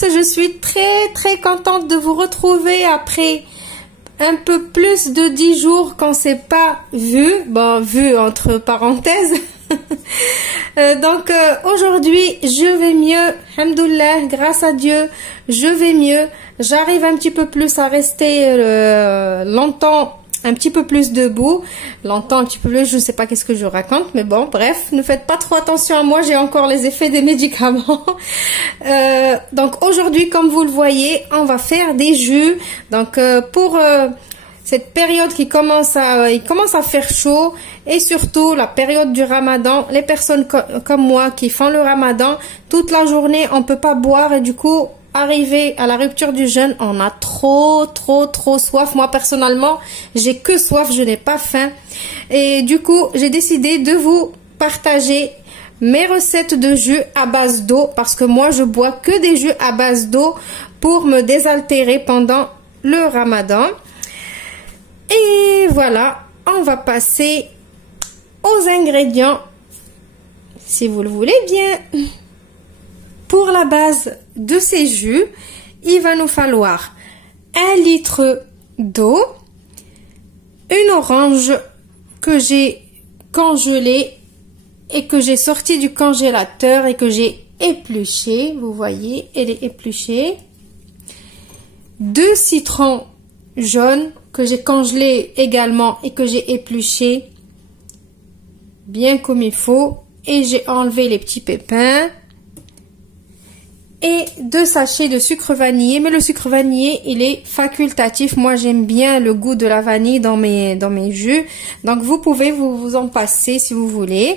je suis très contente de vous retrouver après un peu plus de 10 jours qu'on s'est pas vu. Bon, vu entre parenthèses. Donc aujourd'hui je vais mieux, alhamdoulilah, grâce à Dieu, je vais mieux. J'arrive un petit peu plus à rester longtemps, un petit peu plus debout, longtemps, un petit peu plus, je ne sais pas qu'est-ce que je raconte, mais bon, bref, ne faites pas trop attention à moi, j'ai encore les effets des médicaments. Donc aujourd'hui, comme vous le voyez, on va faire des jus. Donc pour cette période il commence à faire chaud, et surtout la période du Ramadan, les personnes comme moi qui font le Ramadan, toute la journée on peut pas boire, et du coup arrivé à la rupture du jeûne, on a trop soif. Moi personnellement, j'ai que soif, je n'ai pas faim. Et du coup, j'ai décidé de vous partager mes recettes de jus à base d'eau, parce que moi je bois que des jus à base d'eau pour me désaltérer pendant le Ramadan. Et voilà, on va passer aux ingrédients, si vous le voulez bien. Pour la base de ces jus, il va nous falloir 1 litre d'eau, une orange que j'ai congelée et que j'ai sortie du congélateur et que j'ai épluchée, vous voyez, elle est épluchée. 2 citrons jaunes que j'ai congelés également et que j'ai épluchés bien comme il faut, et j'ai enlevé les petits pépins. Et 2 sachets de sucre vanillé, mais le sucre vanillé il est facultatif. Moi j'aime bien le goût de la vanille dans mes jus, donc vous pouvez vous en passer si vous voulez.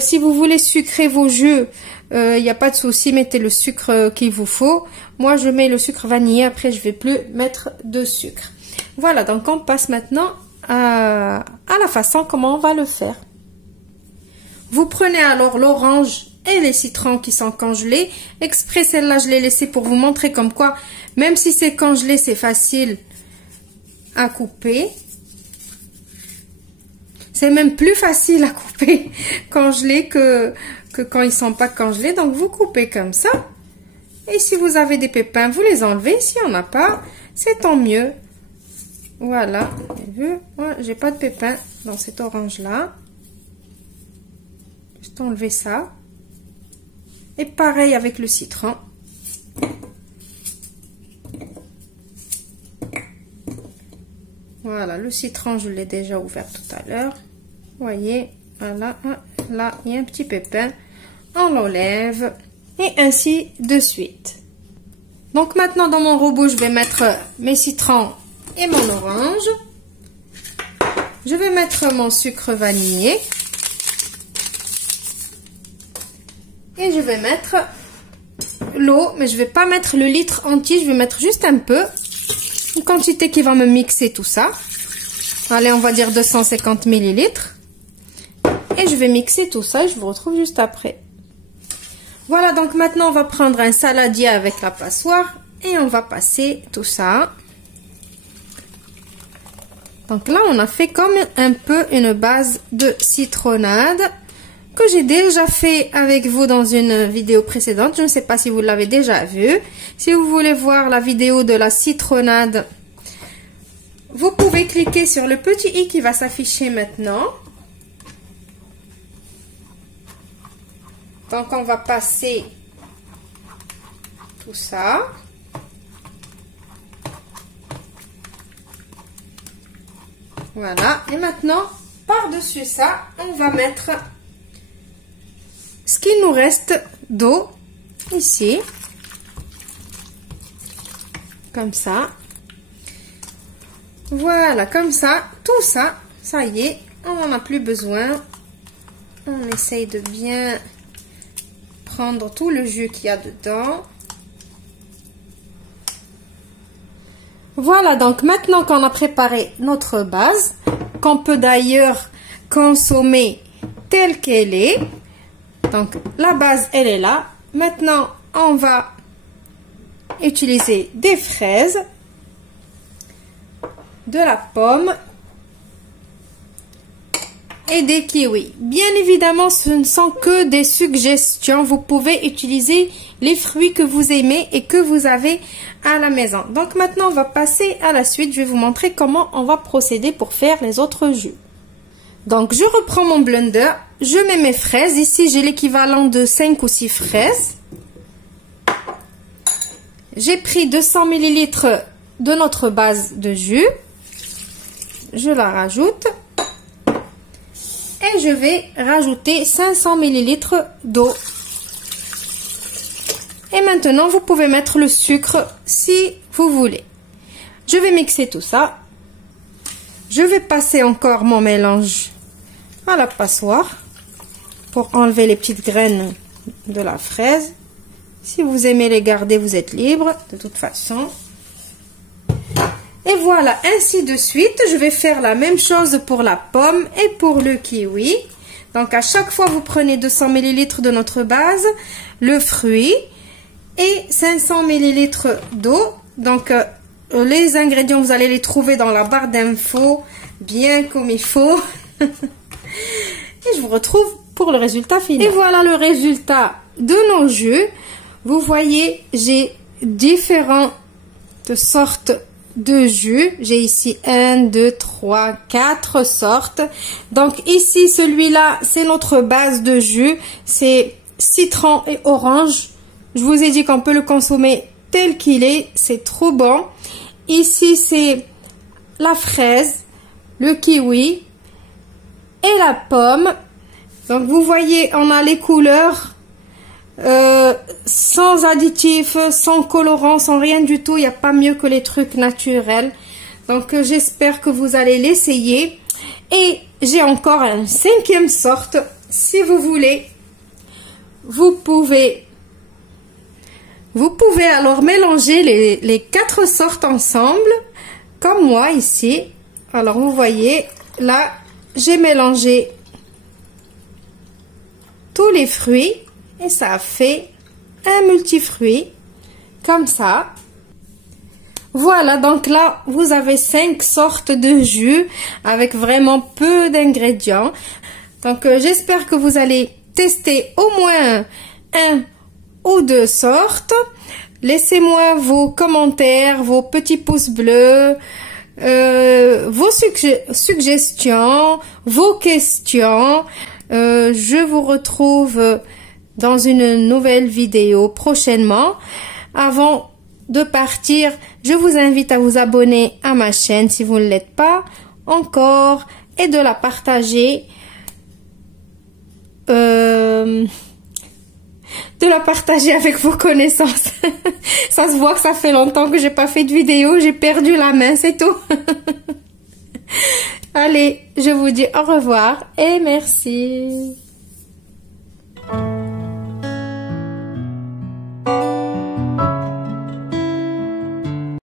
Si vous voulez sucrer vos jus, il n'y a pas de souci, mettez le sucre qu'il vous faut. Moi je mets le sucre vanillé, après je vais plus mettre de sucre. Voilà, donc on passe maintenant à la façon comment on va le faire. Vous prenez alors l'orange et les citrons qui sont congelés. Exprès, celle-là, je l'ai laissée pour vous montrer comme quoi, même si c'est congelé, c'est facile à couper. C'est même plus facile à couper congelé que quand ils sont pas congelés. Donc, vous coupez comme ça. Et si vous avez des pépins, vous les enlevez. Si on n'a pas, c'est tant mieux. Voilà. Vous avez vu? Ouais, j'ai pas de pépins dans cette orange-là. Juste enlever ça. Et pareil avec le citron. Voilà, le citron, je l'ai déjà ouvert tout à l'heure. Vous voyez, voilà, là, il y a un petit pépin. On l'enlève. Et ainsi de suite. Donc maintenant, dans mon robot, je vais mettre mes citrons et mon orange. Je vais mettre mon sucre vanillé. Et je vais mettre l'eau, mais je vais pas mettre le litre entier, je vais mettre juste un peu. Une quantité qui va me mixer tout ça. Allez, on va dire 250 millilitres. Et je vais mixer tout ça et je vous retrouve juste après. Voilà, donc maintenant on va prendre un saladier avec la passoire et on va passer tout ça. Donc là, on a fait comme un peu une base de citronnade que j'ai déjà fait avec vous dans une vidéo précédente. Je ne sais pas si vous l'avez déjà vu. Si vous voulez voir la vidéo de la citronnade, vous pouvez cliquer sur le petit i qui va s'afficher maintenant. Donc on va passer tout ça. Voilà. Et maintenant, par-dessus ça, on va mettre ce qu'il nous reste d'eau ici, comme ça. Voilà, comme ça, tout ça, ça y est, on n'en a plus besoin. On essaye de bien prendre tout le jus qu'il y a dedans. Voilà, donc maintenant qu'on a préparé notre base, qu'on peut d'ailleurs consommer telle qu'elle est. Donc la base, elle est là. Maintenant, on va utiliser des fraises, de la pomme et des kiwis. Bien évidemment, ce ne sont que des suggestions. Vous pouvez utiliser les fruits que vous aimez et que vous avez à la maison. Donc maintenant, on va passer à la suite. Je vais vous montrer comment on va procéder pour faire les autres jus. Donc, je reprends mon blender. Je mets mes fraises. Ici, j'ai l'équivalent de 5 ou 6 fraises. J'ai pris 200 ml de notre base de jus. Je la rajoute. Et je vais rajouter 500 ml d'eau. Et maintenant, vous pouvez mettre le sucre si vous voulez. Je vais mixer tout ça. Je vais passer encore mon mélange à la passoire pour enlever les petites graines de la fraise. Si vous aimez les garder, vous êtes libre de toute façon. Et voilà, ainsi de suite. Je vais faire la même chose pour la pomme et pour le kiwi. Donc, à chaque fois, vous prenez 200 ml de notre base, le fruit et 500 ml d'eau. Donc, les ingrédients, vous allez les trouver dans la barre d'infos, bien comme il faut. Et je vous retrouve pour le résultat final. Et voilà le résultat de nos jus. Vous voyez, j'ai différentes sortes de jus. J'ai ici 1, 2, 3, 4 sortes. Donc ici, celui-là, c'est notre base de jus. C'est citron et orange. Je vous ai dit qu'on peut le consommer tel qu'il est. C'est trop bon. Ici, c'est la fraise, le kiwi et la pomme. Donc vous voyez, on a les couleurs sans additifs, sans colorants, sans rien du tout. Il n'y a pas mieux que les trucs naturels. Donc j'espère que vous allez l'essayer. Et j'ai encore une 5e sorte. Si vous voulez, vous pouvez alors mélanger les 4 sortes ensemble, comme moi ici. Alors vous voyez, là, j'ai mélangé tous les fruits et ça a fait un multifruit comme ça. Voilà, donc là vous avez 5 sortes de jus avec vraiment peu d'ingrédients. Donc j'espère que vous allez tester au moins 1 ou 2 sortes. Laissez-moi vos commentaires, vos petits pouces bleus, vos suggestions, vos questions. Je vous retrouve dans une nouvelle vidéo prochainement. Avant de partir, je vous invite à vous abonner à ma chaîne si vous ne l'êtes pas encore et de la partager. Avec vos connaissances. Ça se voit que ça fait longtemps que j'ai pas fait de vidéo, j'ai perdu la main, c'est tout. Allez, je vous dis au revoir et merci.